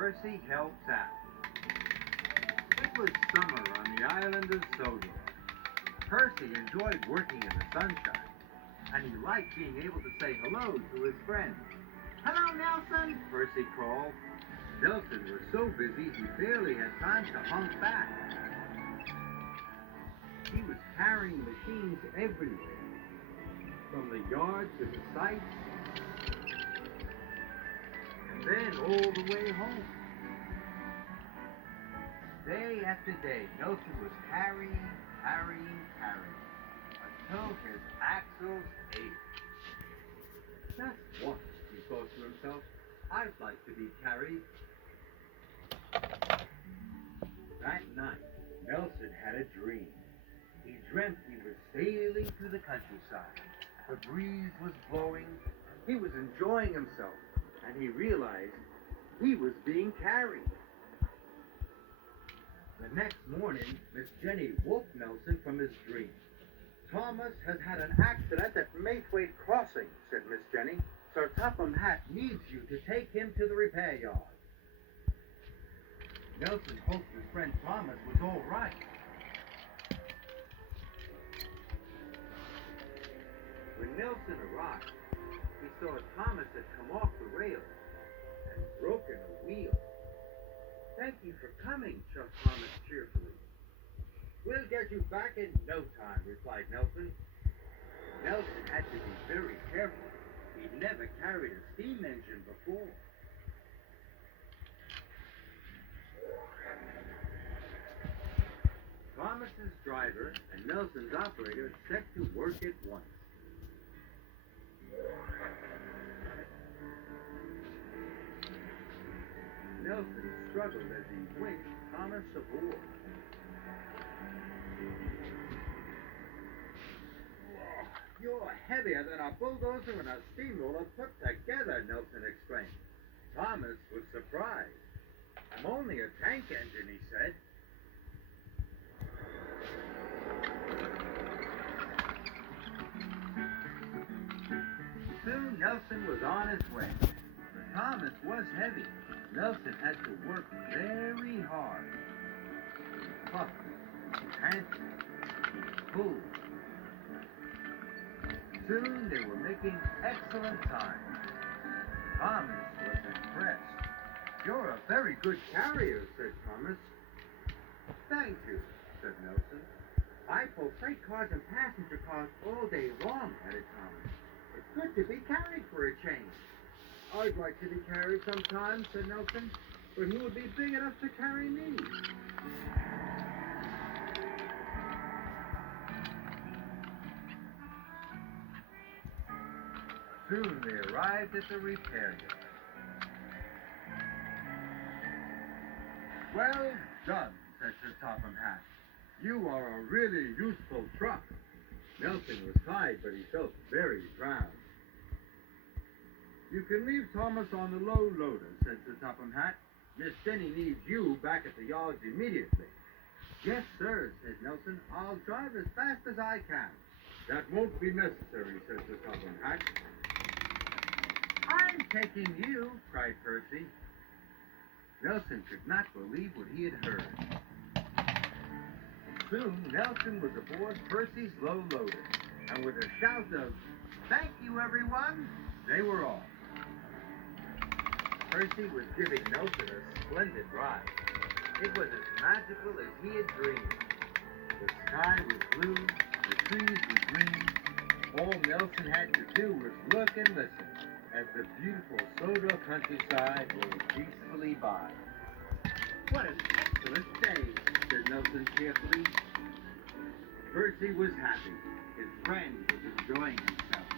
Percy Helps Out. It was summer on the island of Sodor. Percy enjoyed working in the sunshine, and he liked being able to say hello to his friends. "Hello, Nelson," Percy called. Nelson was so busy he barely had time to honk back. He was carrying machines everywhere, from the yard to the site, and then all the way home. Day after day, Nelson was carrying, until his axles ached. Just once, he thought to himself, I'd like to be carried. That night, Nelson had a dream. He dreamt he was sailing through the countryside. The breeze was blowing. He was enjoying himself, and he realized he was being carried. The next morning, Miss Jenny woke Nelson from his dream. "Thomas has had an accident at Maithwaite Crossing," said Miss Jenny. "Sir Topham Hatt needs you to take him to the repair yard." Nelson hoped his friend Thomas was all right. When Nelson arrived, he saw Thomas had come off the rails and broken a wheel. "Thank you for coming," chuckled Thomas cheerfully. "We'll get you back in no time," replied Nelson. Nelson had to be very careful. He'd never carried a steam engine before. Thomas's driver and Nelson's operator set to work at once. Nelson struggled as he winched Thomas aboard. "Whoa, you're heavier than a bulldozer and a steamroller put together," Nelson exclaimed. Thomas was surprised. "I'm only a tank engine," he said. Soon Nelson was on his way. But Thomas was heavy. Nelson had to work very hard. He puffed, panted, pulled. Soon they were making excellent time. Thomas was impressed. "You're a very good carrier," said Thomas. "Thank you," said Nelson. "I pull freight cars and passenger cars all day long," added Thomas. "It's good to be carried for a change." "I'd like to be carried sometimes," said Nelson, "but who would be big enough to carry me?" Soon they arrived at the repair yard. "Well done," said Sir Topham Hatt. "You are a really useful truck." Nelson was tired, but he felt very proud. "You can leave Thomas on the low loader," said Sir Topham Hatt. "Miss Jenny needs you back at the yards immediately." "Yes, sir," said Nelson. "I'll drive as fast as I can." "That won't be necessary," said Sir Topham Hatt. "I'm taking you," cried Percy. Nelson could not believe what he had heard. Soon Nelson was aboard Percy's low loader, and with a shout of "Thank you, everyone," they were off. Percy was giving Nelson a splendid ride. It was as magical as he had dreamed. The sky was blue, the trees were green. All Nelson had to do was look and listen as the beautiful Sodor countryside rolled peacefully by. "What an excellent day," said Nelson cheerfully. Percy was happy. His friend was enjoying himself.